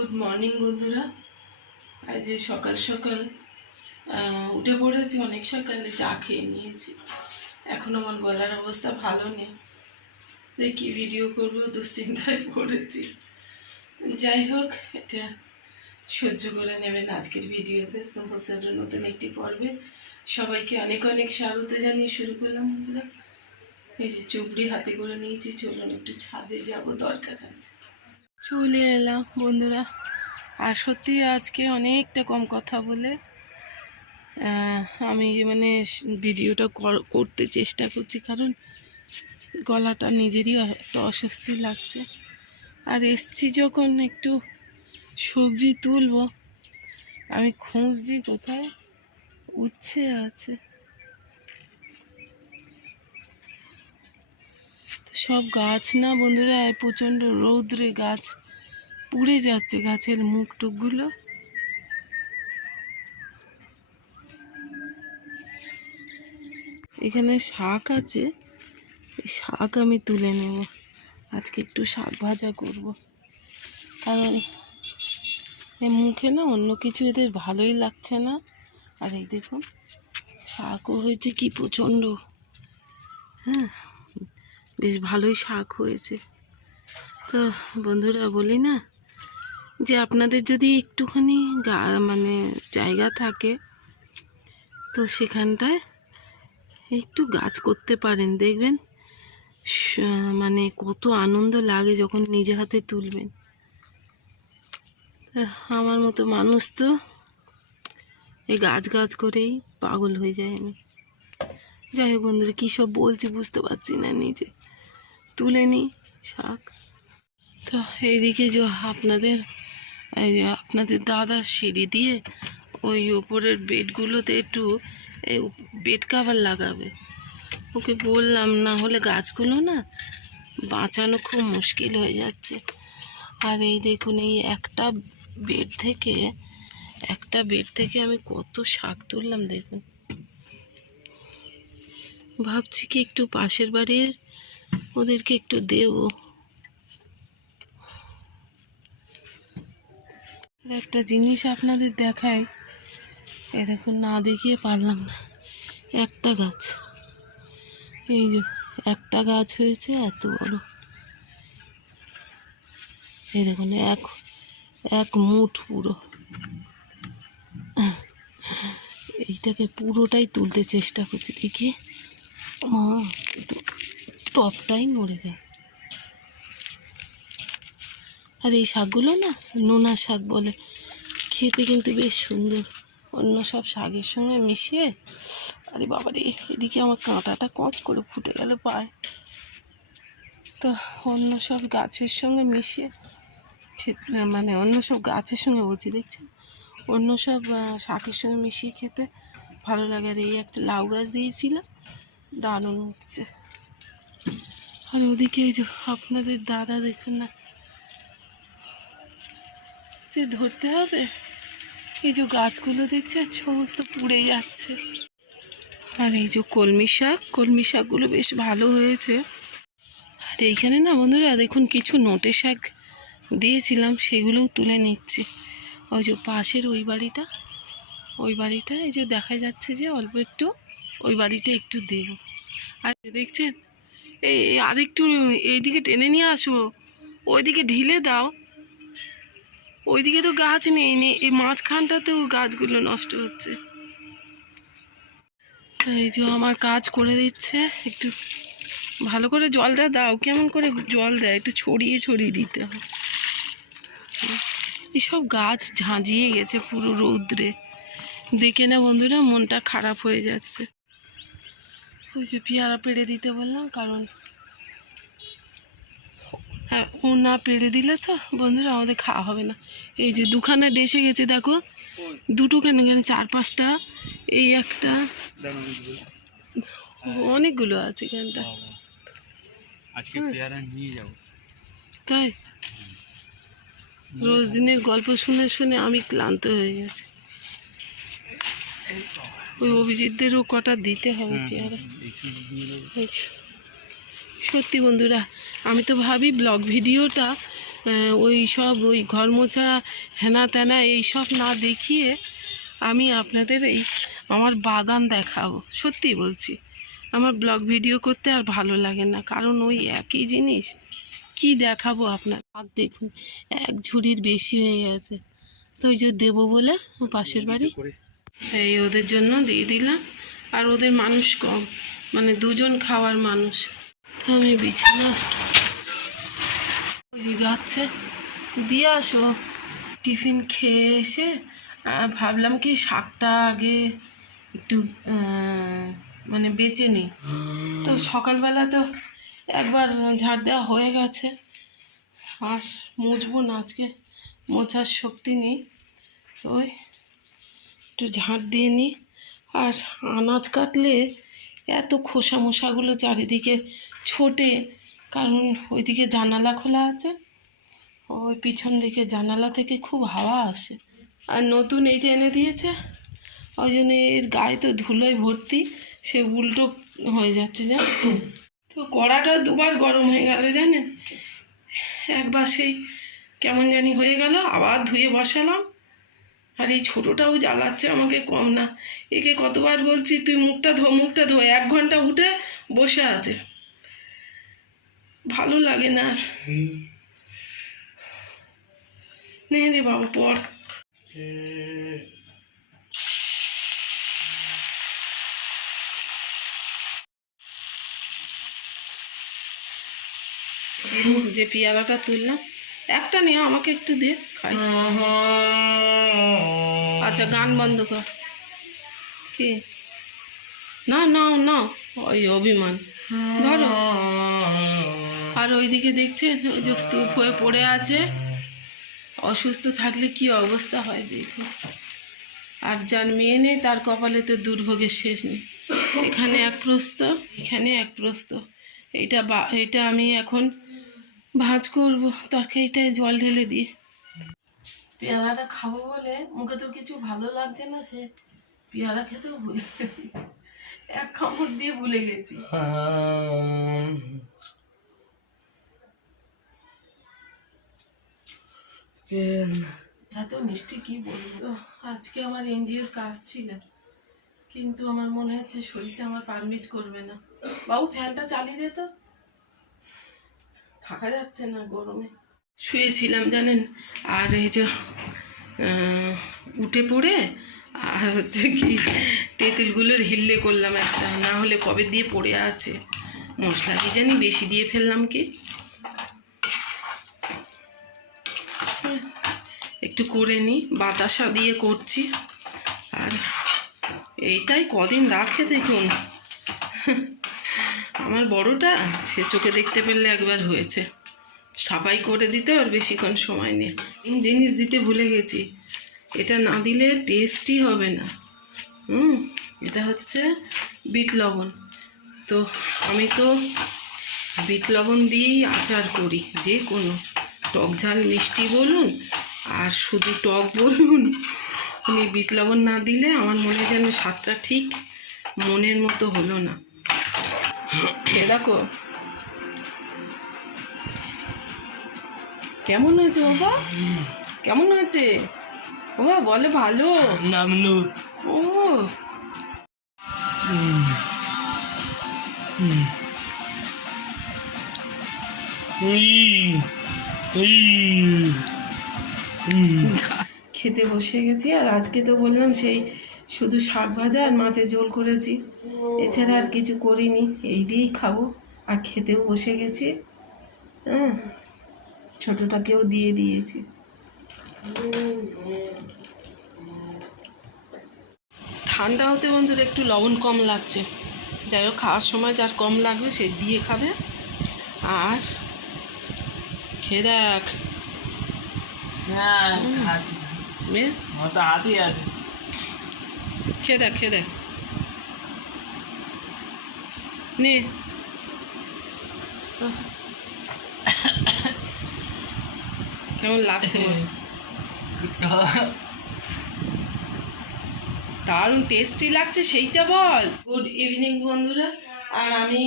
Good morning বন্ধুরা। আজ সকাল সকাল উঠে পড়েছি, অনেক সকালে চা খেয়ে নিয়েছি। এখন আমার গলার অবস্থা ভালো নেই, তাই কি ভিডিও করব দুশ্চিন্তায় পড়েছি। যাই হোক, এটা সহ্য করে নেবেন। আজকের ভিডিওতে সিম্পল স্যারের নতুন একটি পর্বে সবাইকে অনেক অনেক স্বাগত জানিয়ে শুরু করলাম বন্ধুরা। এই যে চুবড়ি হাতে করে নিয়েছি, চলুন একটু ছাদে যাব, দরকার আছে। চলে এলাম বন্ধুরা। আর সত্যি আজকে অনেকটা কম কথা বলে আমি ভিডিওটা করতে চেষ্টা করছি, কারণ গলাটা নিজেরই একটা অস্বস্তি লাগছে। আর এসছি যখন একটু সবজি তুলবো, আমি খুঁজছি কোথায় উচ্ছে আছে। তো সব গাছ না বন্ধুরা, প্রচণ্ড রৌদ্রে গাছ পুড়ে যাচ্ছে, গাছের মুখ টুকগুলো। এখানে শাক আছে, এই শাক আমি তুলে নেব। আজকে একটু শাক ভাজা করব, কারণ এই মুখে না অন্য কিছু এদের ভালোই লাগছে না। আর এই দেখুন শাকও হয়েছে কি প্রচণ্ড, হ্যাঁ বেশ ভালোই শাক হয়েছে। তো বন্ধুরা বলি না যে আপনাদের যদি একটুখানি জায়গা থাকে, তো সেখানটায় একটু গাছ করতে পারেন, দেখবেন কত আনন্দ লাগে যখন নিজে হাতে তুলবেন। আমার মতো মানুষ তো এই গাছ করেই পাগল হয়ে যায় আমি। যাই হোক বন্ধুরা, কী সব বলছি বুঝতে পারছি না, নিজে তুলে নিই শাক। তো এইদিকে যে আপনাদের দাদা সিঁড়ি দিয়ে ওই ওপরের বেডগুলোতে একটু বেড কাভার লাগাবে। ওকে বললাম, না হলে গাছগুলো না বাঁচানো খুব মুশকিল হয়ে যাচ্ছে। আর এই দেখুন, এই একটা বেড থেকে আমি কত শাক তুললাম দেখুন। ভাবছি কি একটু পাশের বাড়ির ওদেরকে একটু দেব। একটা জিনিস আপনাদের দেখাই, এই দেখুন, না দেখিয়ে পারলাম না। একটা গাছ, এই যে একটা গাছ হয়েছে এত বড়, এই দেখুন এক মুঠ পুরো। এইটাকে পুরোটাই তুলতে চেষ্টা করছি, দেখি মা টপটাই নড়ে যায়। আর এই শাকগুলো না নোনা শাক বলে, খেতে কিন্তু বেশ সুন্দর, অন্য সব শাকের সঙ্গে মিশিয়ে। আরে বাবারে, এদিকে আমার কাঁটাটা কচ করে ফুটে গেল পায়। তো অন্য সব গাছের সঙ্গে মিশিয়ে অন্য সব গাছের সঙ্গে বলছি, দেখছেন, অন্য সব শাকের সঙ্গে মিশিয়ে খেতে ভালো লাগে। আর এই একটা লাউ গাছ দিয়েছিলাম, দারুণ উঠছে। আর ওদিকে এই যে আপনাদের দাদা দেখুন না, যে ধরতে হবে, এই যে গাছগুলো দেখছেন সমস্ত পুড়ে যাচ্ছে। আর এই যে কলমি শাকগুলো বেশ ভালো হয়েছে। আর এইখানে না বন্ধুরা দেখুন, কিছু নোটে শাক দিয়েছিলাম, সেগুলোও তুলে নিচ্ছি। ওই যে পাশের ওই বাড়িটা এই যে দেখা যাচ্ছে যে অল্প একটু, ওই বাড়িটা একটু দেব। আর দেখছেন, এই আরেকটু এইদিকে টেনে নিয়ে আসো, ওইদিকে ঢিলে দাও, ওইদিকে তো গাছ নেই, এই মাঝখানটাতেও গাছগুলো নষ্ট হচ্ছে। এই যে আমার কাজ করে দিচ্ছে, একটু ভালো করে জলটা দাও। কেমন করে জল দেয়, একটু ছড়িয়ে দিতে হবে। এইসব গাছ ঝাঁঝিয়ে গেছে পুরো রৌদ্রে, দেখে না বন্ধুরা মনটা খারাপ হয়ে যাচ্ছে। ওই যে পেয়ারা পেড়ে দিতে বললাম, কারণ ও না পেড়ে দিলে তো বন্ধুরা আমাদের খাওয়া হবে না। এই যে দুখানা ডেসে গেছে, দেখো দুটো কেন 4-5টা, এই একটা, অনেকগুলো আছে এখানটা। তাই রোজ দিনের গল্প শুনে শুনে আমি ক্লান্ত হয়ে গেছি। ওই অভিজিৎদেরও কটা দিতে হবে পেয়ারা। সত্যি বন্ধুরা, আমি তো ভাবি ব্লগ ভিডিওটা ওই সব ওই ঘর মোছা হেনা তেনা এইসব না দেখিয়ে আমি আপনাদের এই আমার বাগান দেখাবো। সত্যি বলছি, আমার ব্লগ ভিডিও করতে আর ভালো লাগে না, কারণ ওই একই জিনিস কি দেখাবো আপনার। আর দেখুন এক ঝুড়ির বেশি হয়ে গেছে, তো ওই যে দেবো বলে পাশের বাড়ি এই ওদের জন্য দিয়ে দিলাম। আর ওদের মানুষ কম, মানে দুজন খাওয়ার মানুষ। তো আমি বিছানা ওই যে যাচ্ছে দিয়ে আসো। টিফিন খেয়ে এসে ভাবলাম কি শাকটা আগে একটু মানে বেছে নিই। তো সকালবেলা তো একবার ঝাড় দেওয়া হয়ে গেছে, আর মুছবো না, আজকে মোছার শক্তি নেই। ওই একটু ঝাঁট দিয়ে নিই। আর আনাজ কাটলে এত খোসা মোসাগুলো চারিদিকে ছোটে, কারণ ওইদিকে জানালা খোলা আছে, ওই পিছন দিকে জানালা থেকে খুব হাওয়া আসে। আর নতুন এইটা এনে দিয়েছে, ওই জন্য এর গায়ে তো ধুলোয় ভর্তি, সে উল্টো হয়ে যাচ্ছে জানেন। তো কড়াটা দুবার গরম হয়ে গেল জানেন, একবার সেই কেমন জানি হয়ে গেল, আবার ধুয়ে বসালাম। আর এই ছোটোটাও জ্বালাচ্ছে আমাকে কম না, একে কতবার বলছি তুই মুখটা ধো মুখটা ধো, 1 ঘন্টা উঠে বসে আছে, ভালো লাগে না আর। নে রে বাবা পড়। যে পেয়ারাটা তুললাম, একটা নিয়ে আমাকে একটু দে খাই। আচ্ছা গান বন্ধ কর। কি না না না, ওই অভিমান ধরো। আর ওইদিকে দেখছেন ওই যে স্তূপ হয়ে পড়ে আছে, অসুস্থ থাকলে কি অবস্থা হয় দেখুন। আর যার মেয়ে নেই তার কপালে তো দুর্ভোগের শেষ নেই। এখানে এক প্রস্ত, এখানে এক প্রস্ত। এটা আমি এখন ভাজ করব, তরকারিটায় জল ঢেলে দিয়ে। পেয়ারাটা খাবো বলে মুখে তো কিছু ভালো লাগছে না, সে পেয়ারা খেতেও ভুলে এক কামড় দিয়ে ভুলে গেছি। এত মিষ্টি কি বলবো। আজকে আমার এনজিওর কাজ ছিল, কিন্তু আমার মনে হচ্ছে শরীরটা আমার পারমিট করবে না। বাবু ফ্যানটা চালিয়ে দে তো, থাকা যাচ্ছে না গরমে। শুয়েছিলাম জানেন, আর এই যে উঠে পড়ে আর হচ্ছে কি তেঁতুলগুলোর হিল্লে করলাম একটা, না হলে কবে দিয়ে পড়ে আছে। মশলা কি জানি বেশি দিয়ে ফেললাম কি, একটু করে নিই, বাতাসা দিয়ে করছি। আর এইটাই কদিন রাখে দেখুন। আমার বড়টা সে চোখে দেখতে পেলে একবার হয়েছে, সাবাই করে দিতে আর বেশিক্ষণ সময় নেই। জিনিস দিতে ভুলে গেছি, এটা না দিলে টেস্টই হবে না। এটা হচ্ছে বিট লবণ। তো আমি তো বিট লবণ দিয়েই আচার করি, যে কোনো টক ঝাল মিষ্টি বলুন আর শুধু টক বলুন, আমি বিট লবণ না দিলে আমার মনে যেন স্বাদটা ঠিক মনের মতো হলো না। এ দেখো কেমন হয়েছে বাবা, কেমন হয়েছে বাবা বলে ভালো নামলো। ও খেতে বসে গেছি। আর আজকে তো বললাম সেই শুধু শাক ভাজা আর মাছের ঝোল করেছি, এছাড়া আর কিছু করিনি। এই দিয়েই খাবো। আর খেতেও বসে গেছি, হ্যাঁ ছোটোটাকেও দিয়ে দিয়েছি। ঠান্ডা হতে বন্ধুরা একটু লবণ কম লাগছে, যাই হোক খাওয়ার সময় যার কম লাগবে সে দিয়ে খাবে। আর খেয়ে দেখ, খেয়ে দেখ খেয়ে দেখ নে। কেমন লাগছে দারুণ টেস্টি লাগছে সেইটা বল। গুড ইভিনিং বন্ধুরা। আর আমি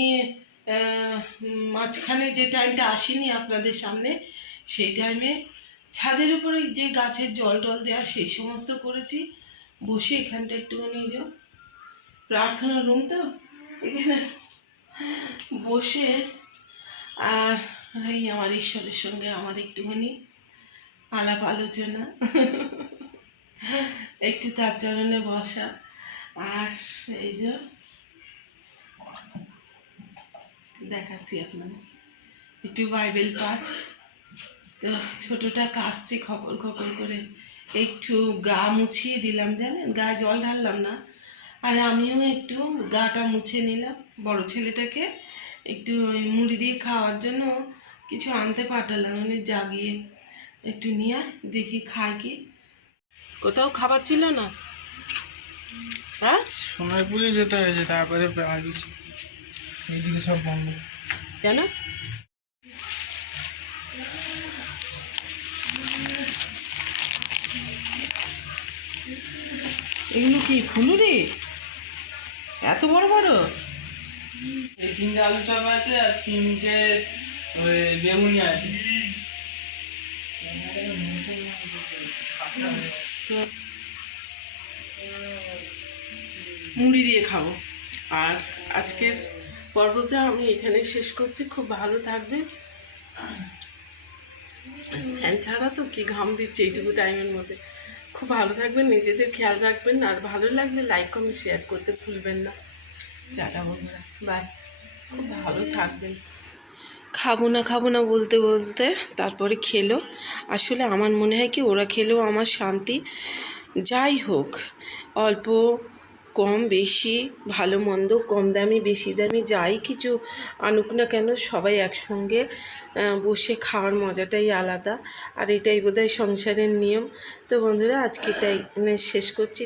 মাঝখানে যে টাইমটা আসিনি আপনাদের সামনে, সেই টাইমে ছাদের উপরে যে গাছের জল টল দেওয়া সেই সমস্ত করেছি। বসে এখানটা একটুখানি যে প্রার্থনা রুম তো, এখানে বসে আর এই আমার ঈশ্বরের সঙ্গে আমার একটুখানি আলাপ আলোচনা, একটু তার চরণে বসা। আর এই যে দেখাচ্ছি আপনাদের একটু বাইবেল পাঠ। তো ছোটটা কাশছে খপর খপর করে, একটু গা মুছিয়ে দিলাম, জানেন, গায়ে জল ঢাললাম না, আর আমিও একটু গাটা মুছে নিলাম। বড় ছেলেটাকে একটু ওই মুড়ি দিয়ে খাওয়ার জন্য কিছু আনতে পাঠালাম, উনি জাগিয়ে একটু নিয়ে দেখি খায় কি। কোথাও খাবার ছিল না? হ্যাঁ, সোনারপুরে যেতে হয়েছে, তারপরে আর কিছু এইদিকে সব বন্ধ। কেন? এগুলো কি ফুলুরি? এত বড় বড়? এই 3টে আলু চপ আছে আর 3টে ওই বেগুনি আছে। তো মুড়ি দিয়ে খাবো। আর আজকের পর্বটা আমি এখানে শেষ করছি। খুব ভালো থাকবেন। ফ্যান ছাড়া তো কি ঘাম দিচ্ছে এইটুকু টাইমের মধ্যে। খুব ভালো থাকবেন, নিজেদের খেয়াল রাখবেন, আর ভালো লাগলে লাইক কমেন্ট শেয়ার করতে ভুলবেন না। টাটা বন্ধুরা, বাই। খুব ভালো থাকবেন। খাবো না বলতে বলতে তারপরে খেলো। আসলে আমার মনে হয় কি, ওরা খেলেও আমার শান্তি। যাই হোক, অল্প কম বেশি, ভালো মন্দ, কম দামি বেশি দামি, যাই কিছু আনুক না কেন, সবাই একসঙ্গে বসে খাওয়ার মজাটাই আলাদা। আর এটাই বোধহয় সংসারের নিয়ম। তো বন্ধুরা, আজকে এটাই শেষ করছি।